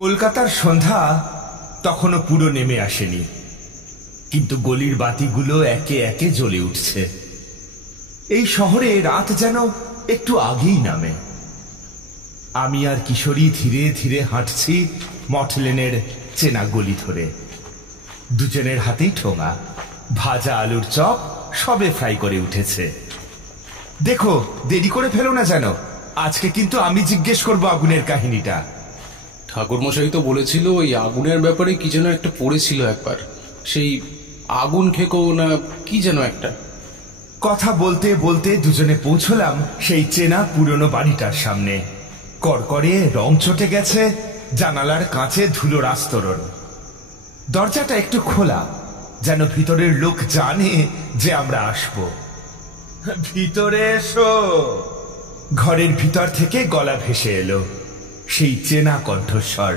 কলকাতার সন্ধ্যা তখনও পুরো নেমে আসেনি, কিন্তু গলির বাতিগুলো একে একে জ্বলে উঠছে। এই শহরে রাত যেন একটু আগেই নামে। আমি আর কিশোরী ধীরে ধীরে হাঁটছি মঠলেনের চেনা গলি ধরে। দুজনের হাতেই ঠোঙা, ভাজা আলুর চপ সবে ফ্রাই করে উঠেছে। দেখো, দেরি করে ফেলো না যেন, আজকে কিন্তু আমি জিজ্ঞেস করবো আগুনের কাহিনীটা। ঠাকুরমশাই তো বলেছিল ওই আগুনের ব্যাপারে কি যেন একটা পড়েছিল একবার, সেই আগুন খেকো না কি যেন একটা। কথা বলতে বলতে দুজনে পৌঁছলাম সেই চেনা পুরনো বাড়িটার সামনে। কড়কড়ে রং চটে গেছে, জানালার কাঁচে ধুলোর আস্তরণ। দরজাটা একটু খোলা, যেন ভিতরের লোক জানে যে আমরা আসব। ভিতরে এসো। ঘরের ভিতর থেকে গলা ভেসে এলো সেই চেনা কণ্ঠস্বর।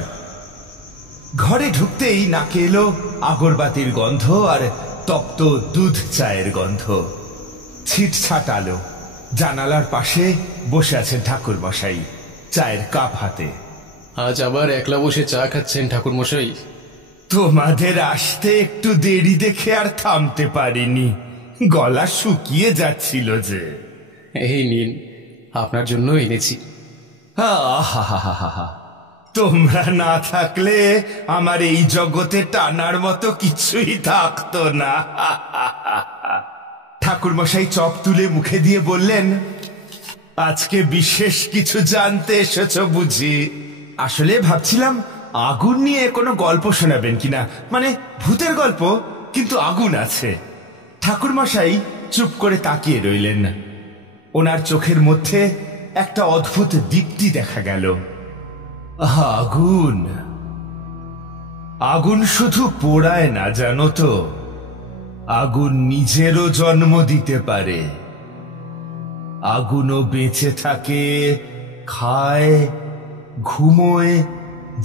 ঘরে ঢুকতেই নাকে এলো আগরবাতির গন্ধ আর তপ্ত দুধ চায়ের গন্ধ। ছিটছাট আলো। জানালার পাশে বসে আছেন ঠাকুরমশাই, চায়ের কাপ হাতে। আজ আবার একলা বসে চা খাচ্ছেন ঠাকুরমশাই? তোমাদের আসতে একটু দেরি দেখে আর থামতে পারিনি, গলা শুকিয়ে যাচ্ছিল যে। এই নিন, আপনার জন্য এনেছি। তোমরা না থাকলে আমার এই জগতে টানার মতো কিছুই থাকতো না। ঠাকুরমশাই চপ তুলে মুখে দিয়ে বললেন, আজকে বিশেষ কিছু জানতে এসেছো বুঝি? আসলে ভাবছিলাম আগুন নিয়ে কোনো গল্প শোনাবেন কিনা, মানে ভূতের গল্প, কিন্তু আগুন আছে। ঠাকুরমশাই চুপ করে তাকিয়ে রইলেন। ওনার চোখের মধ্যে একটা অদ্ভুত দীপ্তি দেখা গেল। আগুন, আগুন শুধু পোড়ায় না জানো তো, আগুন নিজেরও জন্ম দিতে পারে। আগুনও বেঁচে থাকে, খায়, ঘুমোয়,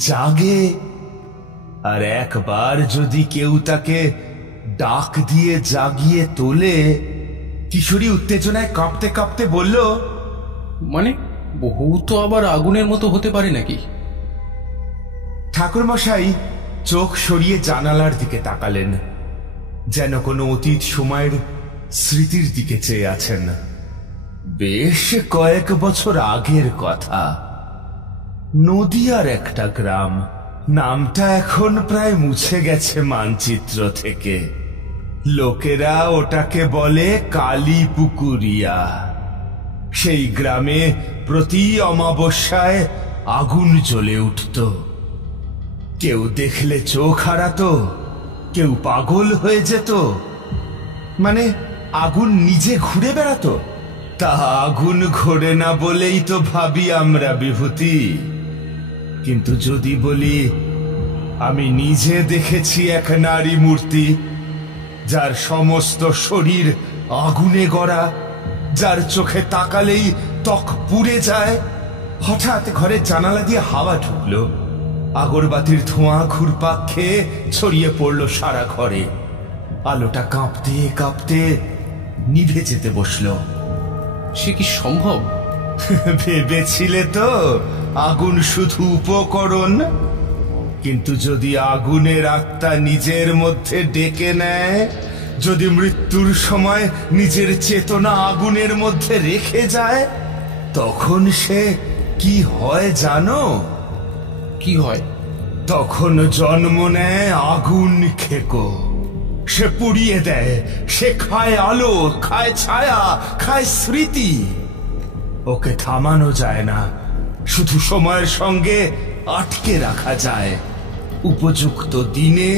জাগে। আর একবার যদি কেউ তাকে ডাক দিয়ে জাগিয়ে তোলে। কিশোরী উত্তেজনায় কাঁপতে কাঁপতে বলল, মানে বহু তো আবার আগুনের মতো হতে পারে নাকি? ঠাকুরমশাই চোখ সরিয়ে জানালার দিকে তাকালেন, যেন কোনো অতীত সময়ের স্মৃতির দিকে চেয়ে আছেন। বেশ কয়েক বছর আগের কথা। নদিয়ার একটা গ্রাম, নামটা এখন প্রায় মুছে গেছে মানচিত্র থেকে। লোকেরা ওটাকে বলে কালীপুকুরিয়া। সেই গ্রামে প্রতি অমাবস্যায় আগুন জ্বলে উঠত। কেউ দেখলে চোখ হারাতো, কেউ পাগল হয়ে যেত। মানে আগুন নিজে ঘুরে বেড়াতো। তা আগুন ঘোরে না বলেই তো ভাবি আমরা বিভূতি। কিন্তু যদি বলি আমি নিজে দেখেছি এক নারী মূর্তি, যার সমস্ত শরীর আগুনে গড়া, যার চোখে তাকালেই ত্বক পুড়ে যায়। হঠাৎ ঘরের জানালা দিয়ে হাওয়া ঢুকলো, আগরবাতির ধোঁয়া ঘুরপাক খেয়ে ছড়িয়ে পড়লো সারা ঘরে। আলোটা কাঁপতে কাঁপতে নিভে যেতে বসলো। সে কি সম্ভব? ভেবেছিলে তো আগুন শুধু উপকরণ, কিন্তু যদি আগুনের আত্মা নিজের মধ্যে ডেকে নেয়, যদি মৃত্যুর সময় নিজের চেতনা আগুনের মধ্যে রেখে যায়, তখন সে কি হয় জানো? কি হয়? তখন জন্ম নেয় আগুন খেকো। সে পুড়িয়ে দেয়, সে খায় আলো, খায় ছায়া, খায় স্মৃতি। ওকে থামানো যায় না, শুধু সময়ের সঙ্গে আটকে রাখা যায়, উপযুক্ত দিনে,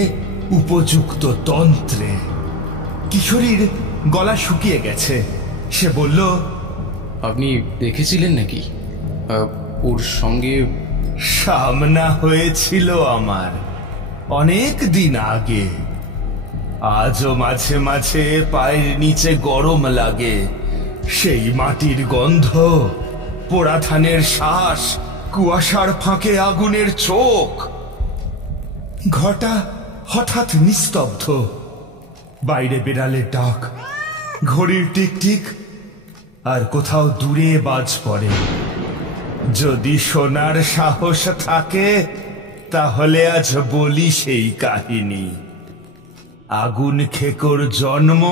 উপযুক্ত তন্ত্রে। কিশোরীর গলা শুকিয়ে গেছে। সে বলল, আপনি দেখেছিলেন নাকি ওর সঙ্গে? সামনা হয়েছিল আমার অনেক দিন আগে। আজও মাঝে মাঝে পায়ের নিচে গরম লাগে। সেই মাটির গন্ধ, পোড়া ধানের শ্বাস, কুয়াশার ফাঁকে আগুনের চোখ। ঘরটা হঠাৎ নিস্তব্ধ। বাইরে বেড়ালের ডাক, ঘড়ির টিকটিক, আর কোথাও দূরে বাজ পড়ে। যদি শোনার সাহস থাকে তাহলে আজ বলি সেই কাহিনী। আগুন খেকোর জন্ম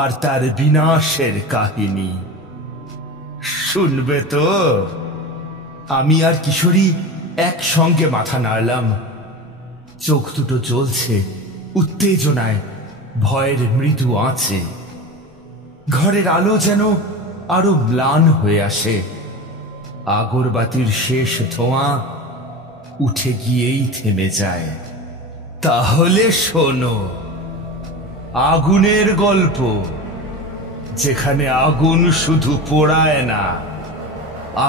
আর তার বিনাশের কাহিনী শুনবে তো? আমি আর কিশোরী একসঙ্গে মাথা নাড়লাম। চোখ দুটো জ্বলছে উত্তেজনায়, ভয়ের মৃদু আঁচে। ঘরের আলো যেন আরো ম্লান হয়ে আসে। আগরবাতির শেষ ধোঁয়া উঠে গিয়েই থেমে যায়। তাহলে শোনো, আগুনের গল্প, যেখানে আগুন শুধু পোড়ায় না,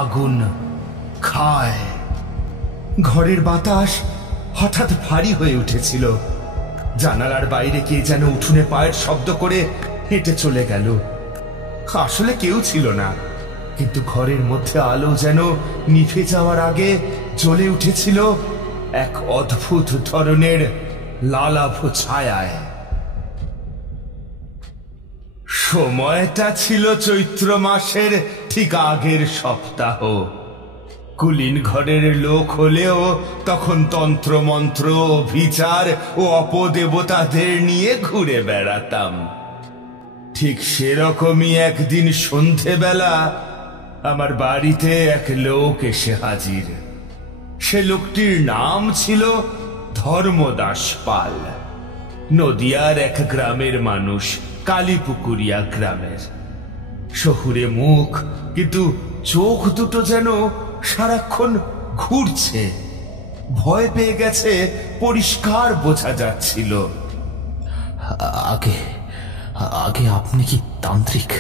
আগুন খায়। ঘরের বাতাস হঠাৎ ভারী হয়ে উঠেছিল। জানালার বাইরে কে যেন উঠোনে পায়ের শব্দ করে হেঁটে চলে গেল। আসলে কেউ ছিল না, কিন্তু ঘরের মধ্যে আলো যেন নিভে যাওয়ার আগে জ্বলে উঠেছিল এক অদ্ভুত ধরনের লালাভ ছায়ায়। সময়টা ছিল চৈত্র মাসের ঠিক আগের সপ্তাহ। কুলীন ঘরের লোক হলেও তখন তন্ত্র মন্ত্র, বিচার ও অপদেবতাদের নিয়ে ঘুরে বেড়াতাম। ঠিক সেরকমই একদিন সন্ধেবেলা আমার বাড়িতে এক লোক এসে হাজির। সে লোকটির নাম ছিল ধর্মদাস পাল। নদিয়ার এক গ্রামের মানুষ, কালীপুকুরিয়া গ্রামের। শহুরে মুখ, কিন্তু চোখ দুটো যেন সারাক্ষণ ঘুরছে। ভয় পেয়ে গেছে পরিষ্কার বোঝা যাচ্ছিল। আগে আগে আপনি কি তান্ত্রিক?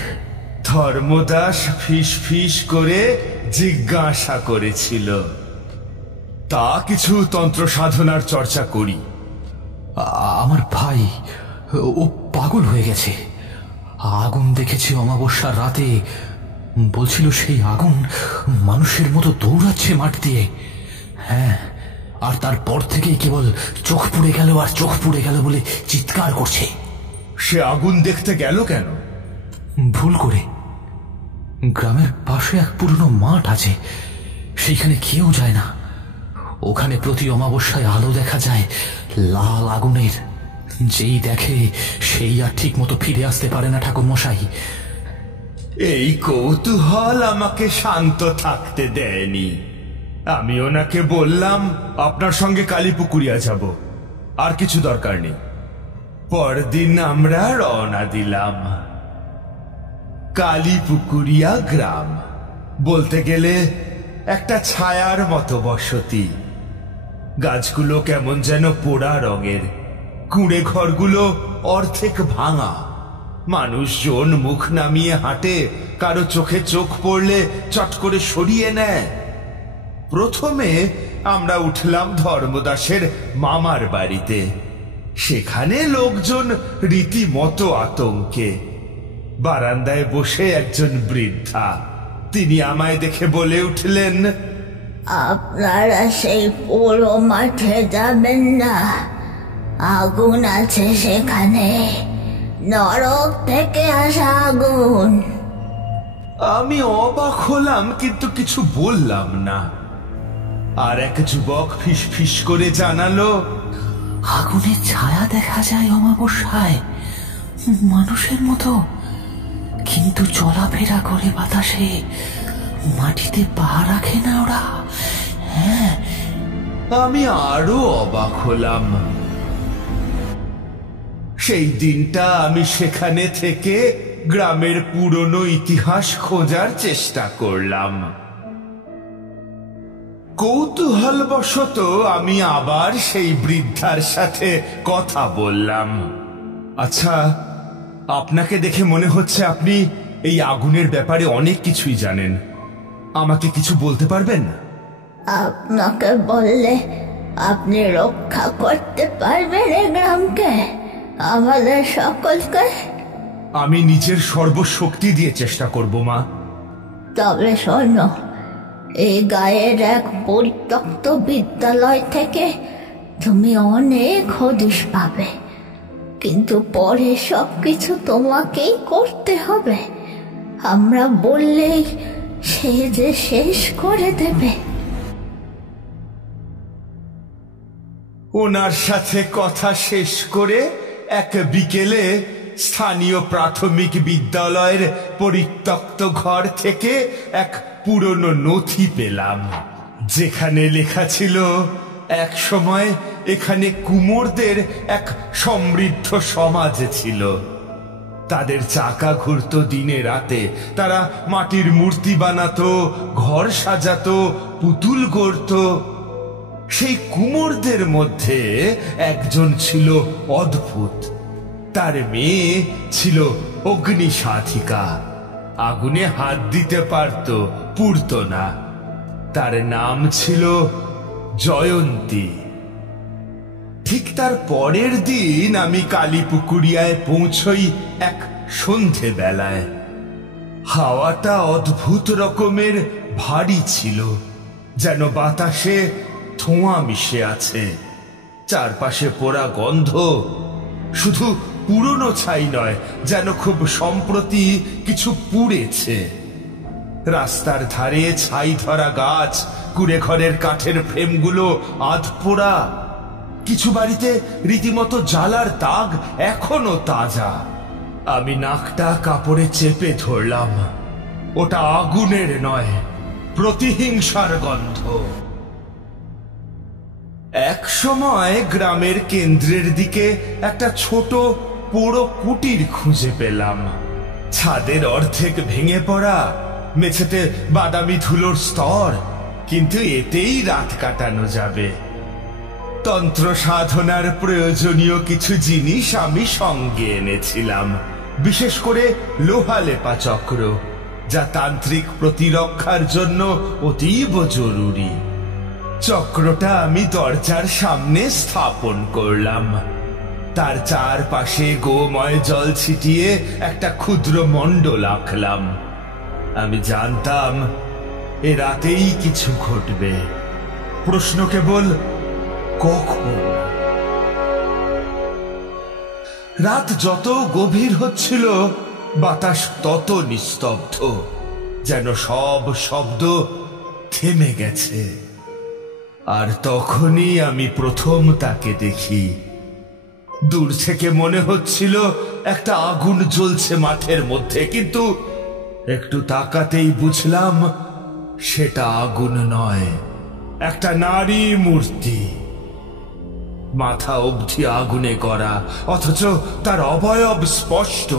ধর্মদাস ফিস ফিস করে জিজ্ঞাসা করেছিল। তা কিছু তন্ত্র সাধনার চর্চা করি। আমার ভাই ও পাগল হয়ে গেছে। আগুন দেখেছে অমাবস্যার রাতে। বলছিল সেই আগুন মানুষের মতো দৌড়াচ্ছে মাঠ দিয়ে। হ্যাঁ, আর তারপর থেকেই কেবল চোখ পুড়ে গেল আর চোখ পুড়ে গেল বলে চিৎকার করছে। সে আগুন দেখতে গেল কেন? ভুল করে। গ্রামের পাশে এক পুরনো মাঠ আছে, সেইখানে কেউ যায় না। ওখানে প্রতি অমাবস্যায় আলো দেখা যায়, লাল আগুনের। যেই দেখে সেই আর ঠিক মতো ফিরে আসতে পারে না ঠাকুর মশাই। এই কৌতূহল আমাকে শান্ত থাকতে দেয়নি। আমি ওনাকে বললাম, আপনার সঙ্গে কালীপুকুরিয়া যাব, আর কিছু দরকার নেই। পরদিন আমরা রওনা দিলাম। কালীপুকুরিয়া গ্রাম বলতে গেলে একটা ছায়ার মতো বসতি। গাছগুলো কেমন যেন পোড়া রঙের, কুঁড়ে ঘরগুলো অর্ধেক ভাঙা। মানুষজন মুখ নামিয়ে হাঁটে, কারো চোখে চোখ পড়লে চট করে সরিয়ে নেয়। প্রথমে আমরা উঠলাম ধর্মদাসের মামার বাড়িতে। সেখানে লোকজন রীতিমতো আতঙ্কে। বারান্দায় বসে একজন বৃদ্ধা, তিনি আমায় দেখে বলে উঠলেন, আপনারা সেই পুরো মাঠে যাবেন না, আগুন আছে সেখানে, নরক থেকে আসা আগুন। আমি অবাক হলাম, কিন্তু কিছু বললাম না। আর এক যুবক ফিস ফিস করে জানালো, আগুনের ছায়া দেখা যায় অমাবস্যায় মানুষের মতো, কিন্তু চলাফেরা করে বাতাসে, মাটিতে পা রাখে না ওরা। হ্যাঁ। আমি আরো অবাক হলাম। সেই দিনটা আমি সেখানে থেকে গ্রামের পুরনো ইতিহাস খোঁজার চেষ্টা করলাম। কৌতূহলবশত আমি আবার সেই বৃদ্ধার সাথে কথা বললাম। আচ্ছা, আপনাকে দেখে মনে হচ্ছে আপনি এই আগুনের ব্যাপারে অনেক কিছুই জানেন। আমাকে কিছু বলতে পারবেন? আপনাকে বললে আপনি রক্ষা করতে পারবেন এই গ্রামকে, আমাদের সকলকে? আমি নিজের সর্বশক্তি দিয়ে চেষ্টা করব মা। তবে শোনো, এই গায়ের এক পরিত্যক্ত বিদ্যালয় থেকে তুমি অনেক হদিশ পাবে, কিন্তু পরে সবকিছু তোমাকেই করতে হবে। আমরা বললেই সে যে শেষ করে দেবে। ওনার সাথে কথা শেষ করে এক বিকেলে স্থানীয় প্রাথমিক বিদ্যালয়ের পরিত্যক্ত ঘর থেকে এক পুরনো নথি পেলাম, যেখানে লেখা ছিল এক সময় এখানে কুমোরদের এক সমৃদ্ধ সমাজ ছিল। তাদের চাকা ঘুরতো দিনে রাতে, তারা মাটির মূর্তি বানাতো, ঘর সাজাতো, পুতুল গড়তো। সেই কুমোরদের মধ্যে একজন ছিল অদ্ভুত। তার মেয়ে ছিল অগ্নি সাধিকা, আগুনে হাত দিতে পারত, পুড়ত না। তার নাম ছিল জয়ন্তী। ঠিক তার পরের দিন আমি কালীপুকুরিয়ায় পৌঁছই এক সন্ধে বেলায়। হাওয়াটা অদ্ভুত রকমের ভারী ছিল, যেন বাতাসে ধোঁয়া মিশে আছে। চারপাশে পোড়া গন্ধ, শুধু পুরনো ছাই নয়, যেন খুব সম্প্রতি কিছু পুড়েছে। রাস্তার ধারে ছাই ধরা গাছ, কুড়ে ঘরের কাঠের ফ্রেমগুলো আধপোড়া। কিছু বাড়িতে রীতিমতো জ্বালার দাগ এখনো তাজা। আমি নাকটা কাপড়ে চেপে ধরলাম। ওটা আগুনের নয়, প্রতিহিংসার গন্ধ। এক সময় গ্রামের কেন্দ্রের দিকে একটা ছোট পোড়ো কুটির খুঁজে পেলাম। ছাদের অর্ধেক ভেঙে পড়া, মেঝেতে বাদামি ধুলোর স্তর, কিন্তু এতেই রাত কাটানো যাবে। তন্ত্র সাধনার প্রয়োজনীয় কিছু জিনিস আমি সঙ্গে এনেছিলাম, বিশেষ করে লোহা লেপা চক্র, যা তান্ত্রিক প্রতিরক্ষার জন্য অতীব জরুরি। চক্রটা আমি দরজার সামনে স্থাপন করলাম। তার চারপাশে গোময় জল ছিটিয়ে একটা ক্ষুদ্র মণ্ডল আঁকলাম। আমি জানতাম এ রাতেই কিছু ঘটবে। প্রশ্ন কেবল কখন। রাত যত গভীর হচ্ছিল, বাতাস তত নিস্তব্ধ, যেন সব শব্দ থেমে গেছে। আর তখনই আমি প্রথম তাকে দেখি। দূর থেকে মনে হচ্ছিল একটা আগুন জ্বলছে মাঠের মধ্যে, কিন্তু একটু তাকাতেই বুঝলাম সেটা আগুন নয়, একটা নারী মূর্তি। মাথা অবধি আগুনে করা, অথচ তার অবয়ব স্পষ্ট।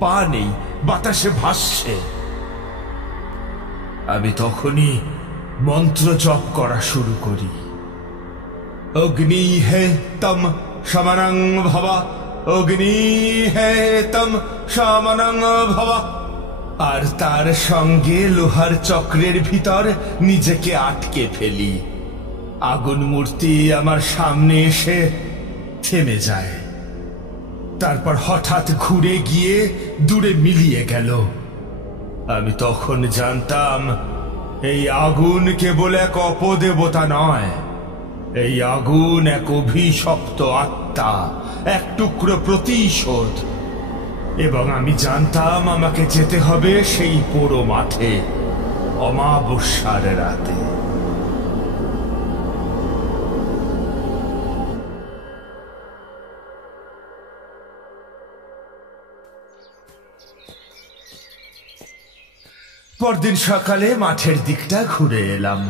পা নেই, বাতাসে ভাসছে। আমি তখনই মন্ত্র জপ করা শুরু করি। অগ্নি হে তম শমনং ভবা, অগ্নি হে তম শমনং ভবা। আর তার সঙ্গে লোহার চক্রের ভিতর নিজেকে আটকে ফেলি। আগুন মূর্তি আমার সামনে এসে থেমে যায়, তারপর হঠাৎ ঘুরে গিয়ে দূরে মিলিয়ে গেল। আমি তখন জানতাম এই আগুন কেবল এক অপদেবতা নয়, এই আগুন এক অভিশপ্ত আত্মা, এক টুকরো প্রতিশোধ। এবং আমি জানতাম আমাকে যেতে হবে সেই পোড়ো মাঠে, অমাবস্যার রাতে। পরদিন সকালে মাঠের দিকটা ঘুরে এলাম।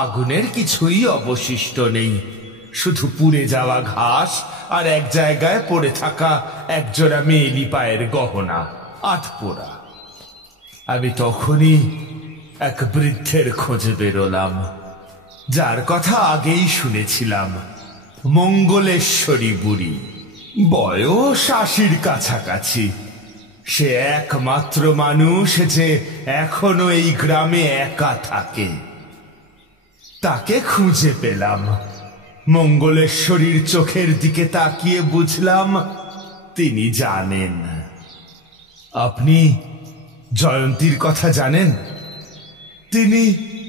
আগুনের কিছুই অবশিষ্ট নেই, শুধু পুড়ে যাওয়া ঘাস আর এক জায়গায় পড়ে থাকা একজোড়া মেয়েলি পায়ের গহনা, আধপোড়া। আমি তখনই এক বৃদ্ধের খোঁজে বেরোলাম, যার কথা আগেই শুনেছিলাম, মঙ্গলেশ্বরী বুড়ি। বয়স ৮০-র কাছাকাছি। সে একমাত্র মানুষ যে এখনো এই গ্রামে একা থাকে। তাকে খুঁজে পেলাম। মঙ্গলেশ্বরীর চোখের দিকে তাকিয়ে বুঝলাম তিনি জানেন। আপনি জয়ন্তীর কথা জানেন? তিনি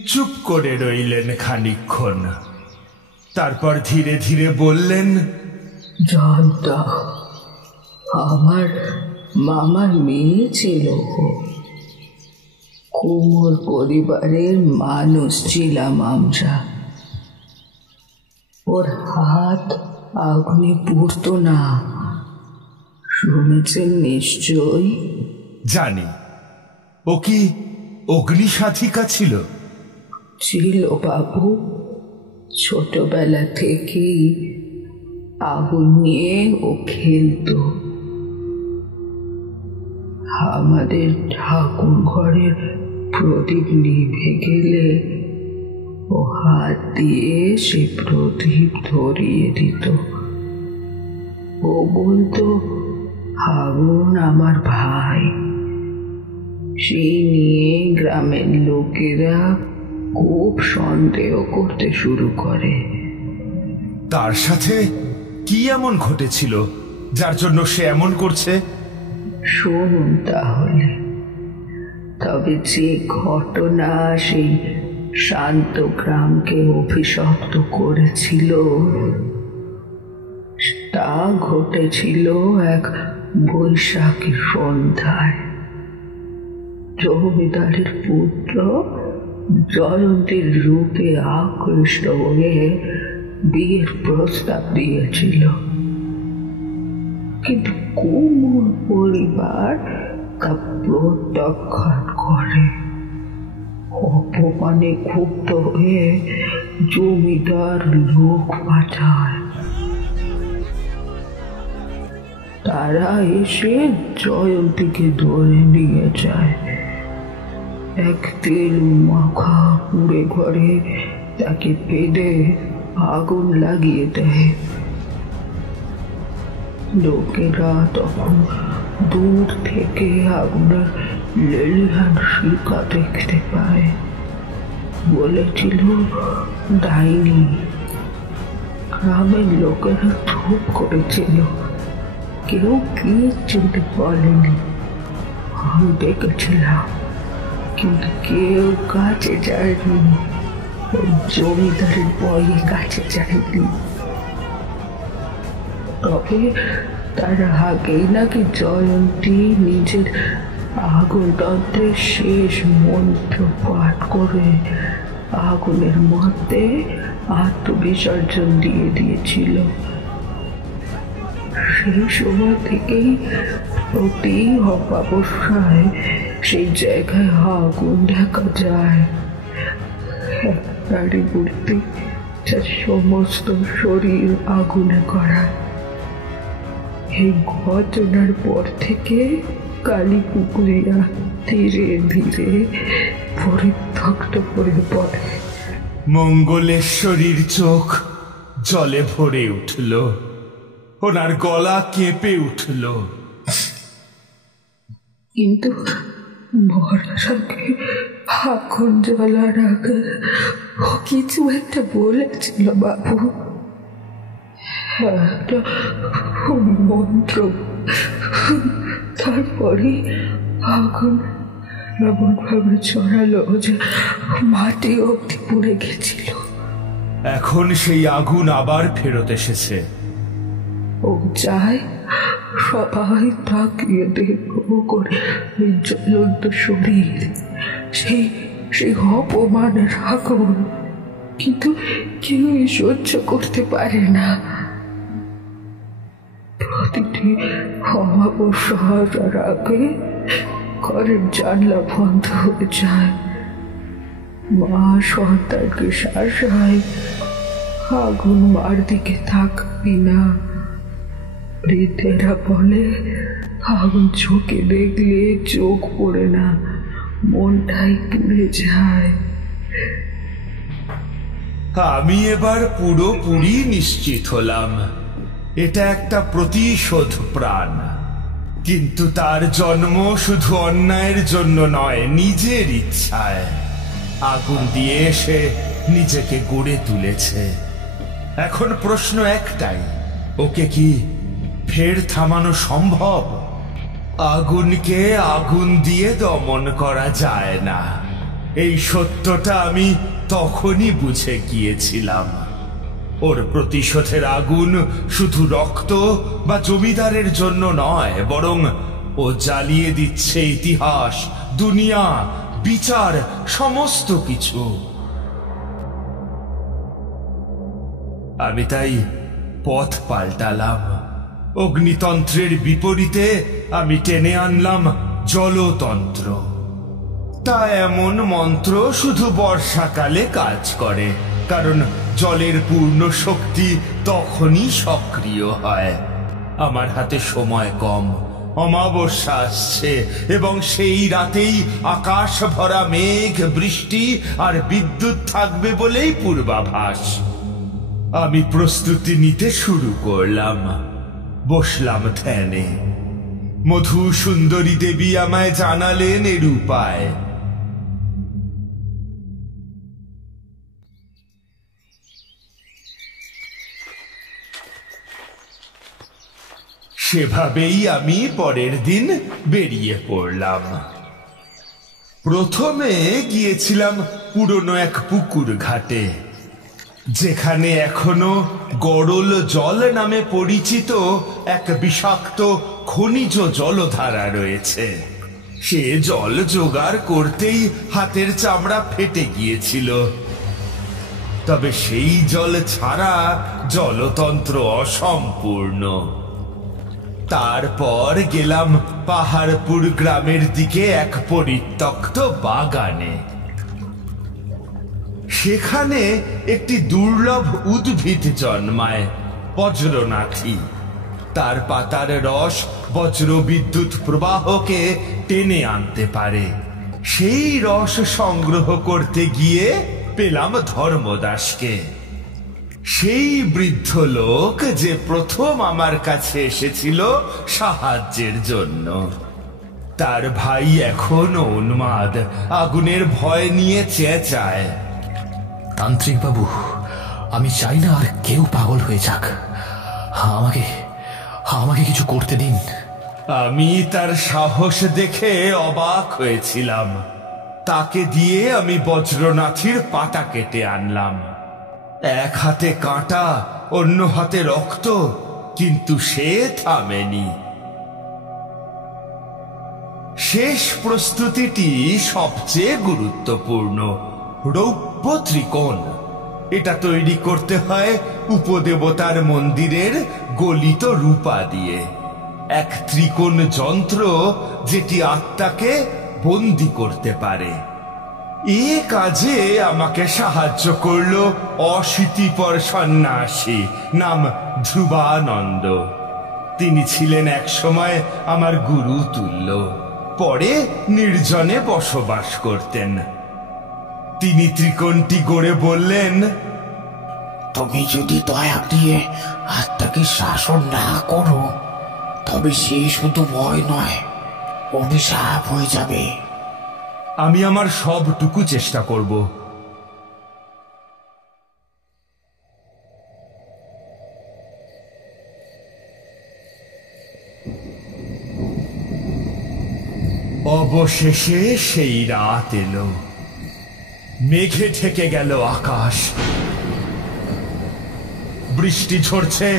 চুপ করে রইলেন খানিকক্ষণ, তারপর ধীরে ধীরে বললেন, জানতাম, আমার মামার মেয়ে ছিল। কুমোর পরিবারের মানুষ ছিলাম আমরা। ওর হাত আগুনে পুড়তো না, শুনেছেন নিশ্চয়ই? জানি। ও কি অগ্নিসাধিকা ছিল? ছিল বাবু, ছোটবেলা থেকেই আগুন নিয়ে ও খেলতো। আমাদের ঠাকুর ঘরের প্রদীপ নিভে গেলে ও হাত দিয়ে সে প্রদীপ ধরিয়ে দিত। ও বলতো আগুন আমার ভাই। সেই নিয়ে গ্রামের লোকেরা খুব সন্দেহ করতে শুরু করে। তার সাথে কি এমন ঘটেছিল যার জন্য সে এমন করছে? শুনুন তাহলে। তবে যে ঘটনা সেই শান্ত গ্রামকে অভিশপ্ত করেছিল তা ঘটেছিল এক বৈশাখী সন্ধ্যায়। জমিদারের পুত্র জয়ন্তীর রূপে আকৃষ্ট হয়ে বিয়ের প্রস্তাব দিয়েছিল, কিন্তু কুমুর পরিবার তা প্রত্যাখ্যান করে। অপমানে ক্ষুব্ধ হয়ে জমিদার লোক পাঠায়। তারা এসে জয়ন্তীকে ধরে নিয়ে যায়। এক তেল মাখা কুঁড়ে ঘরে তাকে বেঁধে আগুন লাগিয়ে দেয়। লোকেরা তখন দূর থেকে আগুনের লেলিহান শিখা দেখতে পায়। বলেছিল ডাইনি। গ্রামের লোকেরা চুপ করেছিল, কেউ কিচ্ছুটি বলেনি। আমি দেখেছিলাম, কিন্তু কেউ কাছে যায়নি। জমিদারের বয়ে কাছে যায়নি। তবে তার আগেই নাকি জয়ন্তী নিজের আগুন তন্ত্রের শেষ মন্ত্র পাঠ করে আগুনের মধ্যে আত্মবিসর্জন দিয়ে দিয়েছিল। সেই সময় থেকেই প্রতি অমাবস্যায় সেই জায়গায় আগুন দেখা যায়। নারী মূর্তি যার সমস্ত শরীর আগুনে করা। এই ঘটনার পর থেকে কালীপুকুরিয়া ধীরে ধীরে পরিত্যক্ত হয়ে পড়ে। মঙ্গলেশ্বরীর চোখ জলে ভরে উঠল, ওনার গলা কেঁপে উঠল। কিন্তু মরার আগে আগুন জ্বলার আগে ও কিছু একটা বলেছিল বাবু, একটা মন্ত্র। তারপরে আগুন এমন ভাবে ছড়ালো যে মাটি অবধি পুড়ে গেছিল। এখন সেই আগুন আবার ফেরত এসেছে। ও চায় সবাই তাকিয়ে দেখবো করে ওই জ্বলন্ত শরীর, সেই অপমানের আগুন। কিন্তু কেউই সহ্য করতে পারে না। প্রতিটি অমাবস্যার আগে ঘরের জানলা বন্ধ হয়ে যায়। মা সন্তানকে শাসায়, আগুন মার দিকে তাকাবি না। বৃদ্ধেরা বলে আগুন চোখে দেখলে চোখ পড়ে না, মনটাই পুড়ে যায়। আমি এবার পুরোপুরি নিশ্চিত হলাম এটা একটা প্রতিশোধ প্রাণ। কিন্তু তার জন্ম শুধু অন্যায়ের জন্য নয়, নিজের ইচ্ছায়। আগুন দিয়ে সে নিজেকে গড়ে তুলেছে। এখন প্রশ্ন একটাই, ওকে কি ফের থামানো সম্ভব? আগুনকে আগুন দিয়ে দমন করা যায় না, এই সত্যটা আমি তখনই বুঝে গিয়েছিলাম। ওর প্রতিশোধের আগুন শুধু রক্ত বা জমিদারের জন্য নয়, বরং ও জ্বালিয়ে দিচ্ছে ইতিহাস, দুনিয়া, বিচার, সমস্ত কিছু। আমি তাই পথ পাল্টালাম। অগ্নিতন্ত্রের বিপরীতে আমি টেনে আনলাম জলতন্ত্র। তা এমন মন্ত্র শুধু বর্ষাকালে কাজ করে, কারণ জলের পূর্ণ শক্তি তখনই সক্রিয় হয়। আমার হাতে সময় কম, অমাবস্যা আসছে এবং সেই রাতেই আকাশ ভরা মেঘ, বৃষ্টি আর বিদ্যুৎ থাকবে বলেই পূর্বাভাস। আমি প্রস্তুতি নিতে শুরু করলাম, বসলাম ধ্যানে। মধু সুন্দরী দেবী আমায় জানালেন এর উপায়। সেভাবেই আমি পরের দিন বেরিয়ে পড়লাম। প্রথমে গিয়েছিলাম পুরনো এক পুকুর ঘাটে, যেখানে এখনো গড়ল জল নামে পরিচিত এক বিষাক্ত খনিজ জলধারা রয়েছে। সে জল জোগাড় করতেই হাতের চামড়া ফেটে গিয়েছিল। তবে সেই জল ছাড়া জলতন্ত্র অসম্পূর্ণ। তারপর গেলাম পাহাড়পুর গ্রামের দিকে এক পরিত্যক্ত বাগানে। সেখানে একটি দুর্লভ উদ্ভিদ জন্মায়, বজ্রনাথী। তার পাতার রস বজ্র বিদ্যুৎ প্রবাহকে টেনে আনতে পারে। সেই রস সংগ্রহ করতে গিয়ে পেলাম ধর্মদাসকে, সেই বৃদ্ধ লোক যে প্রথম আমার কাছে এসেছিল সাহায্যের জন্য। তার ভাই এখনো উন্মাদ, আগুনের ভয় নিয়ে চেঁচায়। তান্ত্রিক বাবু, আমি চাই না আর কেউ পাগল হয়ে যাক। আমাকে আমাকে কিছু করতে দিন। আমি তার সাহস দেখে অবাক হয়েছিলাম। তাকে দিয়ে আমি বজ্রনাথীর পাতা কেটে আনলাম। এক হাতে কাঁটা, অন্য হাতে রক্ত, কিন্তু সে থামেনি। শেষ প্রস্তুতিটি সবচেয়ে গুরুত্বপূর্ণ, রৌপ্য ত্রিকোণ। এটা তৈরি করতে হয় উপদেবতার মন্দিরের গলিত রূপা দিয়ে। এক ত্রিকোণ যন্ত্র যেটি আত্মাকে বন্দী করতে পারে। এ কাজে আমাকে সাহায্য করল অশীতিপর সন্ন্যাসী, নাম ধ্রুবানন্দ। তিনি ছিলেন এক সময় আমার গুরু তুল্য, পরে নির্জনে বসবাস করতেন। তিনি ত্রিকোণটি গড়ে বললেন, তুমি যদি দয়া দিয়ে আত্মাকে শাসন না করো, তবে সে শুধু ভয় নয়, অভিশাপ হয়ে যাবে। আমি আমার সবটুকু চেষ্টা করব। অবশেষে সেই রাত এলো। মেঘে ঢেকে গেল আকাশ। বৃষ্টি ঝরছে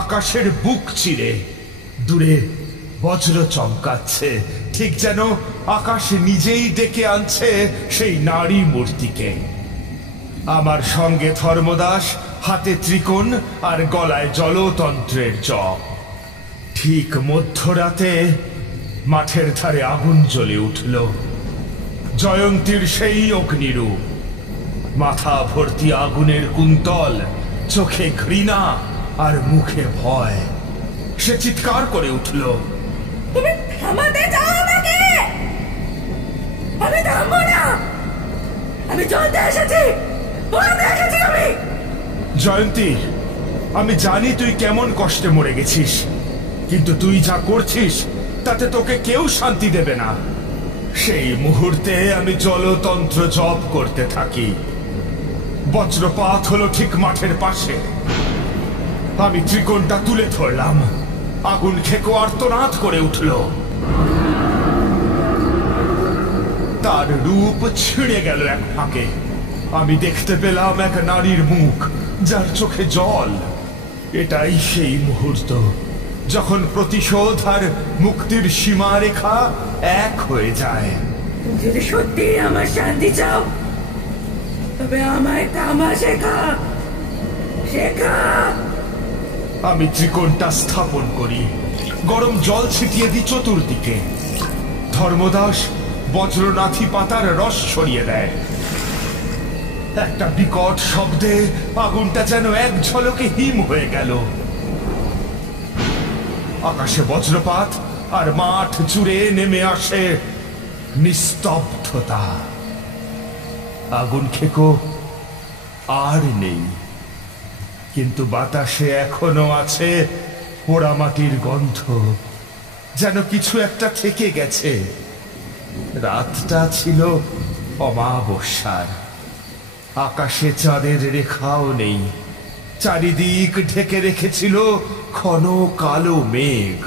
আকাশের বুক চিরে। দূরে বজ্র চমকাচ্ছে, ঠিক যেন আকাশ নিজেই ডেকে আনছে সেই নারী মূর্তিকে। আমার সঙ্গে ধর্মদাস, হাতে ত্রিকোণ আর গলায় জলতন্ত্রের জপ। ঠিক মধ্যরাতে মাঠের ধারে আগুন জ্বলে উঠল। জয়ন্তীর সেই অগ্নিরূপ, মাথা ভর্তি আগুনের কুন্তল, চোখে ঘৃণা আর মুখে ভয়। সে চিৎকার করে উঠল, তুমি থামাতে চাও আমাকে? আমি থামবো না। আমি জ্বলতে এসেছি, পোড়াতে এসেছি আমি। জয়ন্তী, আমি জানি তুই কেমন কষ্টে মরে গেছিস, কিন্তু তুই যা করছিস তাতে তোকে কেউ শান্তি দেবে না। সেই মুহূর্তে আমি জলতন্ত্র জপ করতে থাকি। বজ্রপাত হলো ঠিক মাঠের পাশে। আমি ত্রিকোণটা তুলে ধরলাম। আগুন খেকো আর্তনাদ করে উঠল। তার রূপ ছিঁড়ে গেল এক ফাঁকে। আমি দেখতে পেলাম এক নারীর মুখ, যার চোখে জল। এটাই সেই মুহূর্ত যখন প্রতিশোধ আর মুক্তির সীমারেখা এক হয়ে যায়। তুমি যদি সত্যি আমার শান্তি চাও, তবে আমায় থামা শেখা। শেখা। আমি ত্রিকোণটা স্থাপন করি, গরম জল ছিটিয়ে দিই চতুর্দিকে। ধর্মদাস বজ্রনাথি পাতার রস ছড়িয়ে দেয়। একটা বিকট শব্দে আগুনটা যেন এক ঝলকে হিম হয়ে গেল। আকাশে বজ্রপাত, আর মাঠ জুড়ে নেমে আসে নিস্তব্ধতা। আগুন খেকো আর নেই, কিন্তু বাতাসে এখনো আছে পোড়ামাটির গন্ধ, যেন কিছু একটা থেকে গেছে। রাতটা ছিল অমাবস্যার, আকাশে চাঁদের রেখাও নেই, চারিদিক ঢেকে রেখেছিল ঘন কালো মেঘ।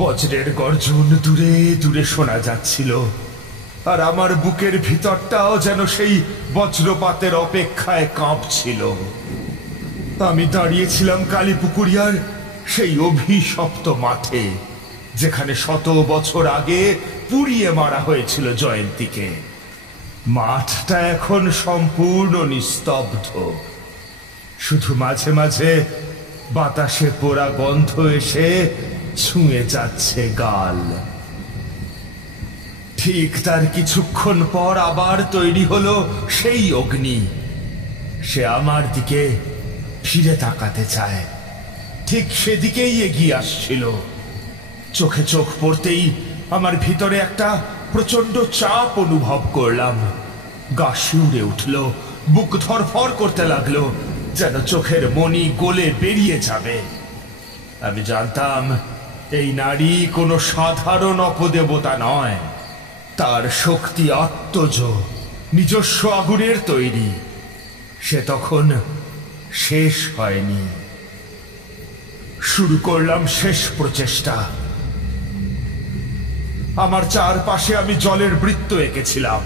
বজ্রের গর্জন দূরে দূরে শোনা যাচ্ছিল, আর আমার বুকের ভিতরটাও যেন সেই বজ্রপাতের অপেক্ষায় কাঁপছিল। আমি দাঁড়িয়েছিলাম কালীপুকুরিয়ার সেই অভিশপ্ত মাঠে, যেখানে 100 বছর আগে পুড়িয়ে মারা হয়েছিল জয়ন্তীকে। মাঠটা এখন সম্পূর্ণ নিস্তব্ধ, শুধু মাঝে মাঝে বাতাসে পোড়া গন্ধ এসে ছুঁয়ে যাচ্ছে গাল। ঠিক তার কিছুক্ষণ পর আবার তৈরি হলো সেই অগ্নি। সে আমার দিকে ফিরে তাকাতে চায়, ঠিক সেদিকেই এগিয়ে আসছিল। চোখে চোখ পড়তেই আমার ভিতরে একটা প্রচন্ড চাপ অনুভব করলাম। গা শিউরে উঠল, বুক ধরফর করতে লাগলো, যেন চোখের মণি গলে বেরিয়ে যাবে। আমি জানতাম এই নারী কোনো সাধারণ অপদেবতা নয়, তার শক্তি আত্মজ, নিজস্ব আগুনের তৈরি। সে তখন শেষ হয়নি। শুরু করলাম শেষ প্রচেষ্টা। আমার চারপাশে আমি জলের বৃত্ত এঁকেছিলাম।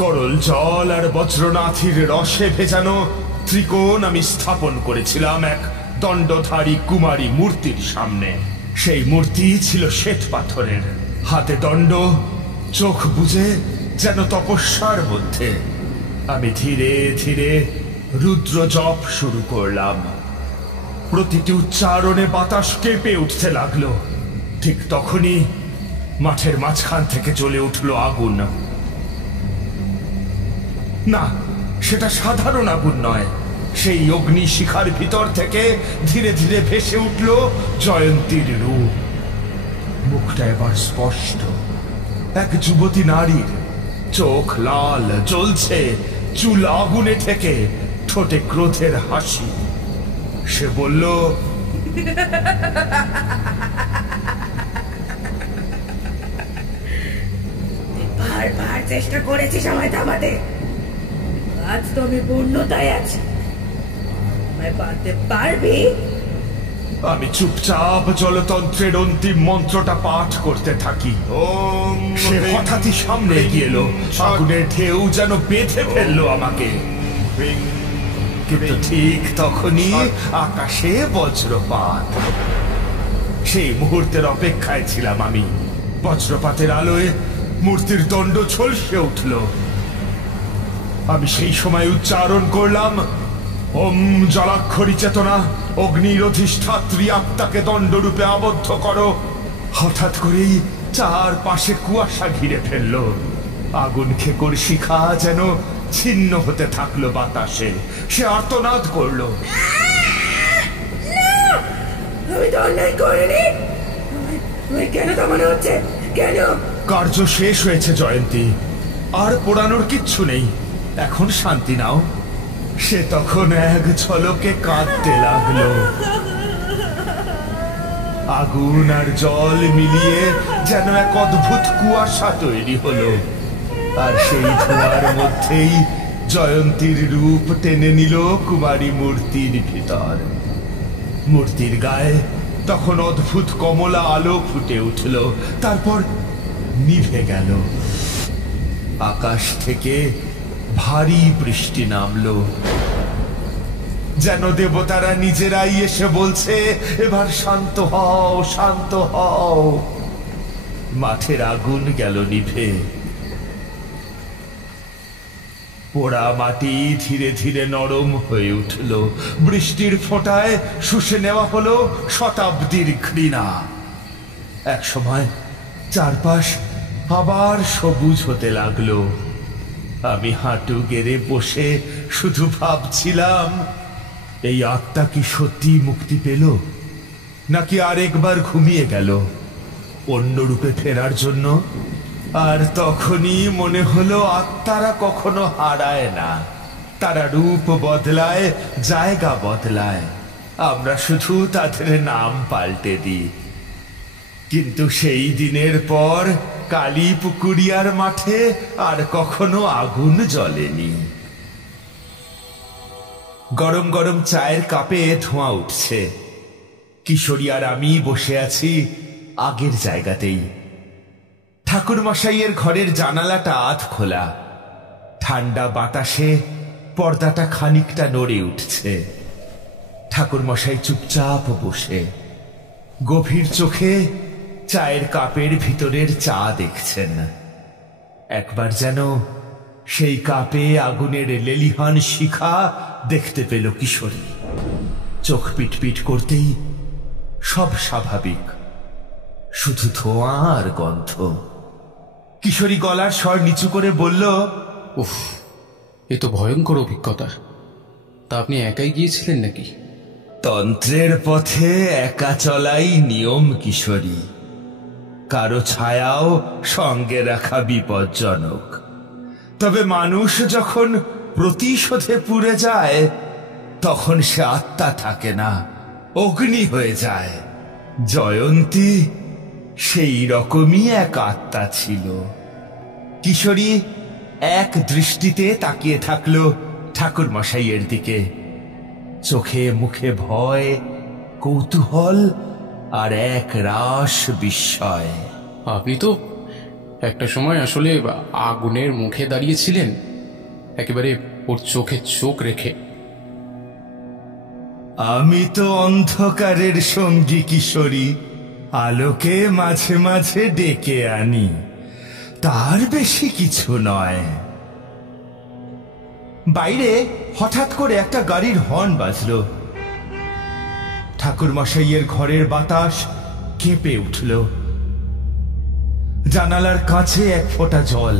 গরল জল আর বজ্রনাথির রসে ভেজানো ত্রিকোণ আমি স্থাপন করেছিলাম এক দণ্ডধারী কুমারী মূর্তির সামনে। সেই মূর্তি ছিল শ্বেত পাথরের, হাতে দণ্ড, চোখ বুজে যেন তপস্যার মধ্যে। আমি ধীরে ধীরে রুদ্র জপ শুরু করলাম। প্রতিটি উচ্চারণে বাতাস কেঁপে উঠতে লাগলো। ঠিক তখনই মাঠের মাঝখান থেকে জ্বলে উঠল আগুন। না, সেটা সাধারণ আগুন নয়। সেই অগ্নি শিখার ভিতর থেকে ধীরে ধীরে ভেসে উঠল জয়ন্তীর রূপ। মুখটা এবার স্পষ্ট, এক যুবতী নারীর। চোখ লাল জ্বলছে, চুল আগুনে থেকে, ঠোঁটে ক্রোধের হাসি। সে বলল, বারবার চেষ্টা করেছিস আমায় থামাতে, আজ তো আমি পূর্ণতায় আছি। আমায় পারতে পারবি? আমি চুপচাপ জলতন্ত্রের অন্তিম মন্ত্রটা পাঠ করতে থাকি। সে হঠাৎই সামনে এগিয়ে এলো, আগুনের ঢেউ যেন বেঁধে ফেললো আমাকে। কিন্তু ঠিক তখনই আকাশে বজ্রপাত। সেই মুহূর্তের অপেক্ষায় ছিলাম আমি। বজ্রপাতের আলোয় মূর্তির দণ্ড ঝলসে উঠল। আমি সেই সময় উচ্চারণ করলাম, ওম জলাক্ষরী চেতনা, অগ্নির অধিষ্ঠাত্রী আত্মাকে দণ্ডরূপে আবদ্ধ করো। হঠাৎ করেই চারপাশে কুয়াশা ঘিরে ফেলল। আগুন খেকোর শিখা যেন ছিন্ন হতে থাকলো বাতাসে। সে আর্তনাদ করলো, আমি তো অন্যায় করিনি। কেন তা মনে হচ্ছে? কেন? কার্য শেষ হয়েছে জয়ন্তী, আর পোড়ানোর কিচ্ছু নেই। এখন শান্তি নাও। সে তখন এক ঝলকে কাঁদতে লাগলো। আগুন আর জল মিলিয়ে যেন এক অদ্ভুত কুয়াশা তৈরি হলো, আর সেই ধোঁয়ার মধ্যেই জয়ন্তীর রূপ টেনে নিল কুমারী মূর্তির ভিতর। মূর্তির গায়ে তখন অদ্ভুত কমলা আলো ফুটে উঠল, তারপর নিভে গেল। আকাশ থেকে ভারী বৃষ্টি নামলো, যেন দেবতারা নিজেরাই এসে বলছে, এবার শান্ত হও, শান্ত হও। মাঠের আগুন গেল নিভে। পোড়া মাটি ধীরে ধীরে নরম হয়ে উঠল, বৃষ্টির ফোঁটায় শুষে নেওয়া হলো শতাব্দীর ঘৃণা। এক সময় চারপাশ আবার সবুজ হতে লাগলো। আমি হাঁটু গেড়ে বসে শুধু ভাবছিলাম, এই আত্মা কি সত্যি মুক্তি পেল, নাকি আরেকবার ঘুমিয়ে গেল অন্য রূপে ফেরার জন্য? আর তখনই মনে হলো আত্মারা কখনো হারায় না, তারা রূপ বদলায়, জায়গা বদলায়, আমরা শুধু তাদের নাম পাল্টে দিই। কিন্তু সেই দিনের পর কালীপুকুরিয়ার মাঠে আর কখনো আগুন জ্বলেনি। গরম গরম চায়ের কাপে ধোঁয়া উঠছে। কিশোরী আর আমি বসে আছি আগের জায়গাতেই। ঠাকুর মশাইয়ের ঘরের জানালাটা আধ খোলা, ঠান্ডা বাতাসে পর্দাটা খানিকটা নড়ে উঠছে। ঠাকুর মশাই চুপচাপ বসে গভীর চোখে চায়ের কাপের ভিতরের চা দেখছেন। একবার যেন সেই কাপে আগুনের লেলিহান শিখা দেখতে পেল কিশোরী। চোখ পিটপিট করতেই সব স্বাভাবিক, শুধু ধোঁয়া আর গন্ধ। কিশোরী গলার স্বর নিচু করে বলল, উফ, এ তো ভয়ঙ্কর অভিজ্ঞতা। তা আপনি একাই গিয়েছিলেন নাকি? তন্ত্রের পথে একা চলাই নিয়ম কিশোরী, কারো ছায়াও সঙ্গে রাখা বিপজ্জনক। তবে মানুষ যখন প্রতিশোধে পুড়ে যায়, তখন সে আত্মা থাকে না, অগ্নি হয়ে যায়। জয়ন্তী সেই রকমই এক আত্মা ছিল। কিশোরী এক দৃষ্টিতে তাকিয়ে থাকলো ঠাকুর মশাইয়ের দিকে, চোখে মুখে ভয়, কৌতূহল আর এক রাস বিস্ময়। আপনি তো একটা সময় আসলে আগুনের মুখে দাঁড়িয়েছিলেন, একেবারে ওর চোখে চোখ রেখে। আমি তো অন্ধকারের সঙ্গী কিশোরী, আলোকে মাঝে মাঝে ডেকে আনি, তার বেশি কিছু নয়। বাইরে হঠাৎ করে একটা গাড়ির হর্ন বাজলো। ঠাকুর মশাইয়ের ঘরের বাতাস কেঁপে উঠল। জানালার কাছে এক ফোঁটা জল।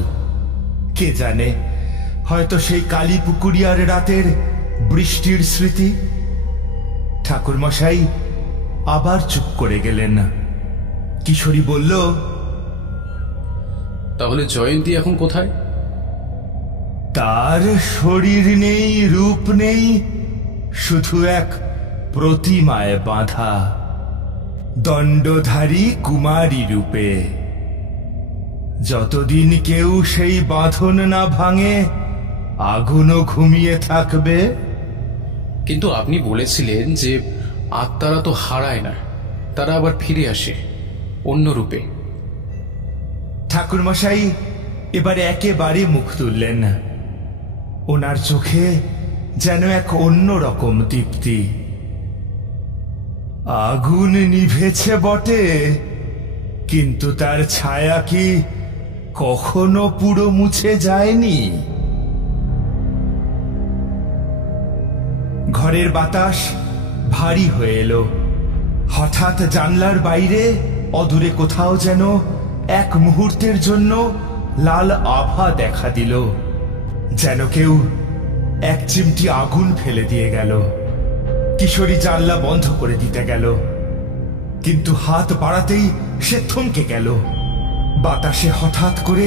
কে জানে, হয়তো সেই কালীপুকুরিয়ার রাতের বৃষ্টির স্মৃতি। ঠাকুর মশাই আবার চুপ করে গেলেন। কিশোরী বলল, তাহলে জয়ন্তী এখন কোথায়? তার শরীর নেই, রূপ নেই, শুধু এক প্রতিমায় বাঁধা, দণ্ডধারী কুমারী রূপে। যতদিন কেউ সেই বাঁধন না ভাঙে, আগুনও ঘুমিয়ে থাকবে। কিন্তু আপনি বলেছিলেন যে আত্মারা তো হারায় না, তারা আবার ফিরে আসে অন্য রূপে। ঠাকুর মশাই এবারে একেবারে মুখ তুললেন। ওনার চোখে যেন এক অন্য রকম দীপ্তি। আগুন নিভেছে বটে, কিন্তু তার ছায়া কি কখনো পুরো মুছে যায়নি? ঘরের বাতাস ভারী হয়ে এলো। হঠাৎ জানলার বাইরে অদূরে কোথাও যেন এক মুহূর্তের জন্য লাল আভা দেখা দিল, যেন কেউ এক চিমটি আগুন ফেলে দিয়ে গেল। কিশোরী জানলা বন্ধ করে দিতে গেল, কিন্তু হাত বাড়াতেই সে থমকে গেল। বাতাসে হঠাৎ করে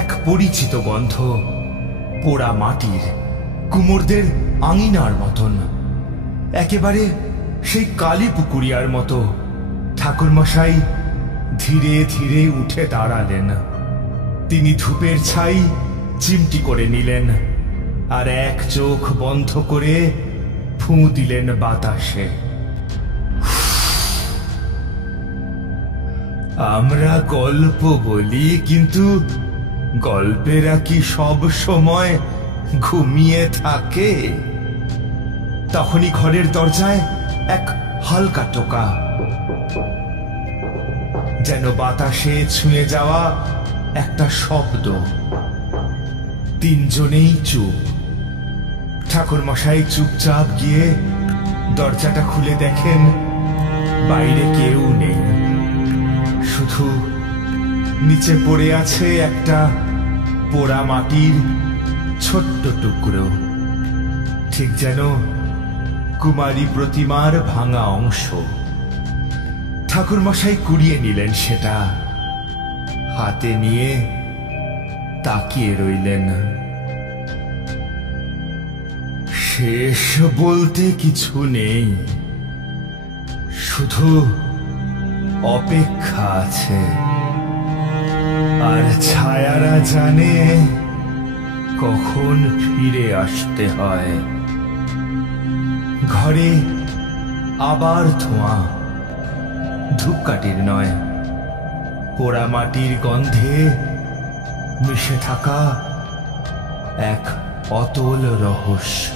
এক পরিচিত গন্ধ, পোড়া মাটির, কুমোরদের আঙিনার মতন, একেবারে সেই কালীপুকুরিয়ার মতো। ঠাকুর মশাই ধীরে ধীরে উঠে দাঁড়ালেন। তিনি ধূপের ছাই চিমটি করে নিলেন আর এক চোখ বন্ধ করে ফুঁ দিলেন বাতাসে। আমরা গল্প বলি, কিন্তু গল্পেরা কি সব সময় ঘুমিয়ে থাকে? তখনই ঘরের দরজায় এক হালকা টোকা, যেন বাতাসে ছুঁয়ে যাওয়া একটা শব্দ। তিনজনেই চুপ। ঠাকুর মশাই চুপচাপ গিয়ে দরজাটা খুলে দেখেন বাইরে কেউ নেই, শুধু নিচে পড়ে আছে একটা পোড়া মাটির ছোট্ট টুকরো, ঠিক যেন কুমারী প্রতিমার ভাঙা অংশ। ঠাকুর মশাই কুড়িয়ে নিলেন সেটা, হাতে নিয়ে তাকিয়ে রইলেন। শেষ বলতে কিছু নেই, শুধু অপেক্ষা আছে। আর ছায়ারা জানে কখন ফিরে আসতে হয়। ঘরে আবার ধোঁয়া, ধূপকাঠির নয়, পোড়া মাটির গন্ধে মিশে থাকা এক অতল রহস্য।